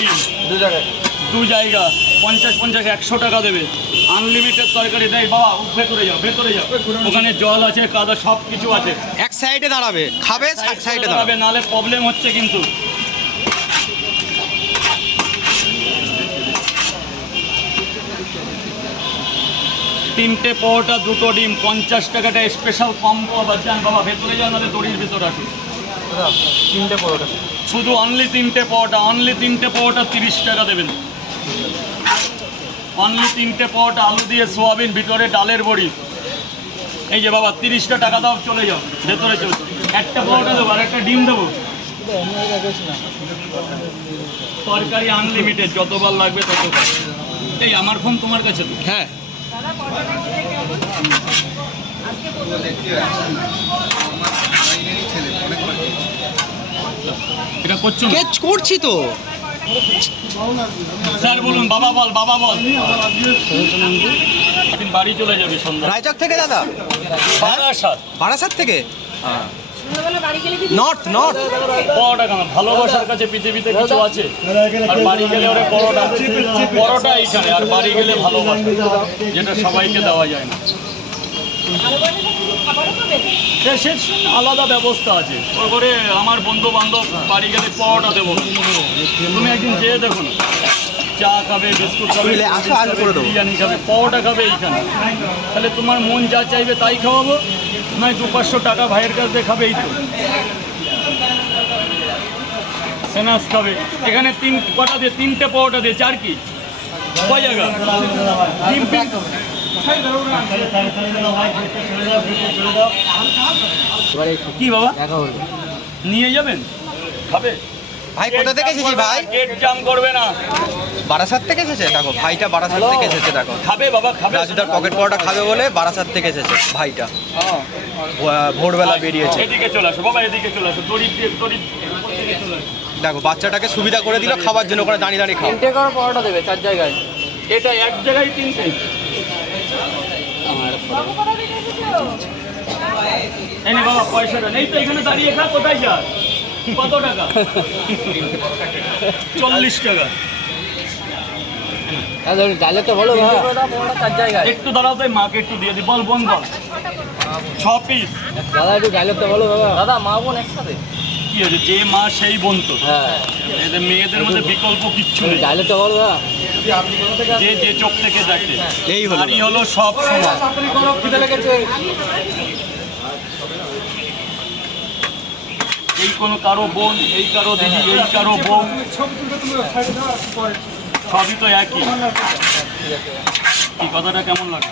ডিম দু জায়গা 50-50 100 টাকা দেবে। আনলিমিটেড তরকারি দেয় বাবা। ভেতরে যাও ওখানে জল আছে, কাদা সব কিছু আছে। এক সাইডে দাঁড়াবে, খাবে সাইডে দাঁড়াবে, নালে প্রবলেম হচ্ছে কিন্তু। তিনটে পরোটা, দুটো ডিম, 50 টাকাটা স্পেশাল কম পাবা। যান বাবা, ভেতরে যাও, নাহলে দড়ির ভেতর আছে। তিনটে পরোটা শুধু অনলি তিনটে পরোটা 30 টাকা দেবেন। অনলি তিনটে পরোটা, আলু দিয়ে সোয়াবিন, ভিতরে ডালের বড়ি। এই যে বাবা 30টা টাকা দাও, চলে যাও ভেতরে। চলে একটা পরোটা দেবো আর একটা ডিম দেবো। তরকারি আনলিমিটেড, যতবার লাগবে ততবার। এই আমার ফোন তোমার কাছে তো? হ্যাঁ। এটা করছো না? করছি তো স্যার বলুন। বাবা বল। বাড়ি চলে যাবে সন্ধ্যা। রায়চক থেকে দাদা? বারাসাত থেকে? নর্থ পরোটা কেন? ভালোবাসার কাছে পৃথিবীতে কিছু আছে? আর বাড়ি গেলে ওরা পরোটা এইখানে, আর বাড়ি গেলে ভালোবাসা, যেটা সবাইকে দেওয়া যায় না। সে আলাদা ব্যবস্থা আছে। ওপরে আমার বন্ধু বান্ধব বাড়ি গেলে পরোটা দেবো। তুমি একদিন যেয়ে দেখো না, চা খাবে, বিস্কুট খাবে, বিরিয়ানি খাবে, পরোটা খাবে এইখানে। তাহলে তোমার মন যা চাইবে তাই খাওয়াবো, নয় 200-500 টাকা ভাইয়ের কাছ দিয়ে খাবে। এই তো সেনাস খাবে এখানে। কটা দিয়ে? তিনটে পরোটা দিয়ে। চার কি কয় জায়গা? কি বাবা নিয়ে যাবেন? খাবে ভাই? কোথা থেকে এসেছি ভাই? গেট জাম করবে না। বারাসাত থেকে এসেছে। দেখো ভাইটা বারাসাত থেকে এসেছে। দেখো খাবে বাবা, খাবে। রাজুদার পকেট পরোটা খাবে বলে বারাসাত থেকে এসেছে ভাইটা। ভোরবেলা বেরিয়েছে। এদিকে চলে আসো বাবা, এদিকে চলে আসো। দড়ি চলে আসো। দেখো বাচ্চাটাকে সুবিধা করে দিল খাবার জন্য, ওখানে দাঁড়িয়ে দাঁড়িয়ে খাও। তিনটে করে পরোটা দেবে 4 জায়গায়। এটা এক জায়গায় তিনটে। এই নে বাবা, পয়সাটা নেই তো, এখানে দাঁড়িয়ে খা। কোথায় যা? কত টাকা? 40 টাকা। ডালে তো বলো 4 জায়গায়। একটু দাঁড়াও, তাই মাকে একটু দিয়ে দি। বল 6 পিস। দাদা একটু ডালে তো বলো বাবা। দাদা মা বোন একসাথে কি হয়েছে? যে মা সেই বোন তো। হ্যাঁ, এদের মেয়েদের মধ্যে বিকল্প কিচ্ছু নেই। ডালে তো বলো দাদা। যে চোখ থেকে দেখে এই হলো নারী হলো সব সমান। এই কোনো কারো বোন, এই কারো দিদি, এই কারো বোন, সবই তো একই। কি কথাটা কেমন লাগে?